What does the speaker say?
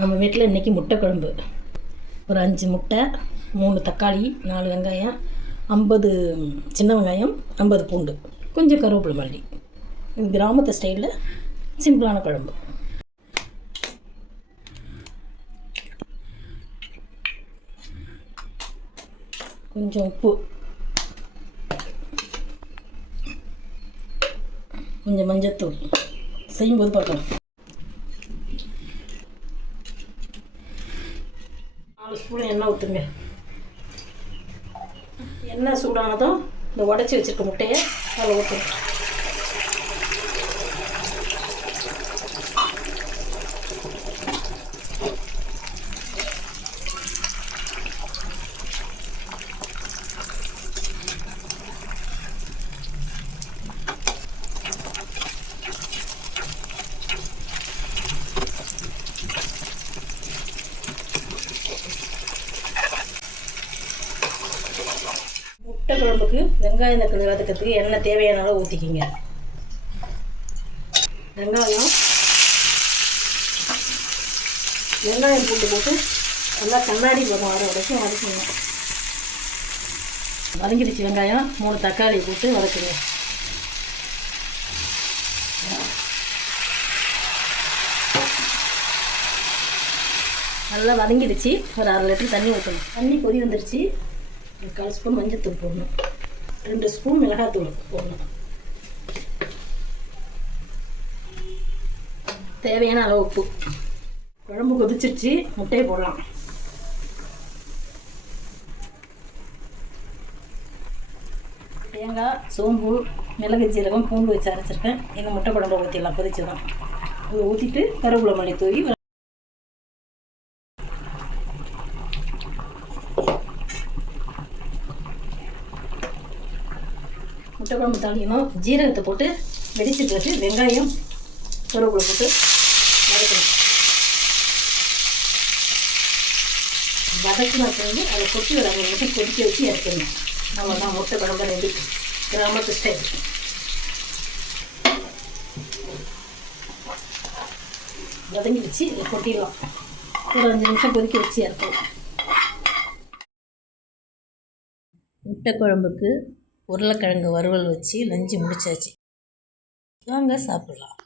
நம்ம வீட்டில் இன்றைக்கி முட்டை குழம்பு. ஒரு 5 முட்டை, 3 தக்காளி, 4 வெங்காயம், 50 சின்ன வெங்காயம், 50 பூண்டு, கொஞ்சம் கருவேப்பிலை மல்லி. இது கிராமத்து ஸ்டைலில் சிம்பிளான குழம்பு. கொஞ்சம் உப்பு, கொஞ்சம் மஞ்சத்தூள். செய்யும்போது பார்க்கலாம். 4 ஸ்பூன் எண்ணெய் ஊற்றுங்க. எண்ணெய் சூடானதும் இந்த உடச்சி வச்சுருக்க முட்டையை அதில் ஊற்றுங்க. முட்டை குழம்புக்கு வெங்காயம் தக்காளி வதக்கிறதுக்கு எண்ணெய் தேவையான அளவு ஊற்றிக்கிங்க. வெங்காயம் பூண்டு போட்டு நல்லா கண்ணாடி பதம் வர வரைக்கும் வதக்குங்க. வதங்கிடுச்சு வெங்காயம். 3 தக்காளி போட்டு வதக்குங்க. நல்லா வதங்கிடுச்சு. ஒரு 1/2 லிட்டர் தண்ணி ஊற்றணும். தண்ணி கொதி வந்துடுச்சு. 1/4 ஸ்பூன் மஞ்சத்தூள் போடணும். 2 ஸ்பூன் மிளகாத்தூள் போடணும். தேவையான அளவு உப்பு. குழம்பு கொதிச்சிருச்சு. முட்டையை போடலாம். தேங்காய், சோம்பு, மிளகு, ஜீரகம், பூண்டு வச்சு அரைச்சிருக்கேன். இந்த முட்டை குழம்பு ஊற்றிடலாம். கொதிச்சிடும். இதை ஊற்றிட்டு கருவேப்பிலை மல்லி தூவி முட்டை குழம்பு தாளிக்கணும். ஜீரகத்தை போட்டு வெடிச்சு பிறகு வெங்காயம், கருவேப்பிலை போட்டு வதக்கணும். வதக்கினா வந்து அதை கொட்டி ஒரு 5 நிமிஷம் கொதிக்க வச்சு இறக்கணும். அவ்வளோதான், முட்டை குழம்பு ரெடி. கிராமத்து ஸ்டைல். வதங்கிடுச்சு. இதை கொட்டிடலாம். ஒரு 5 நிமிஷம் கொதிக்க வச்சு இறக்கணும். முட்டை குழம்புக்கு உருளைக்கிழங்கு வறுவல் வச்சு லஞ்சு முடிச்சாச்சு. வாங்க சாப்பிட்லாம்.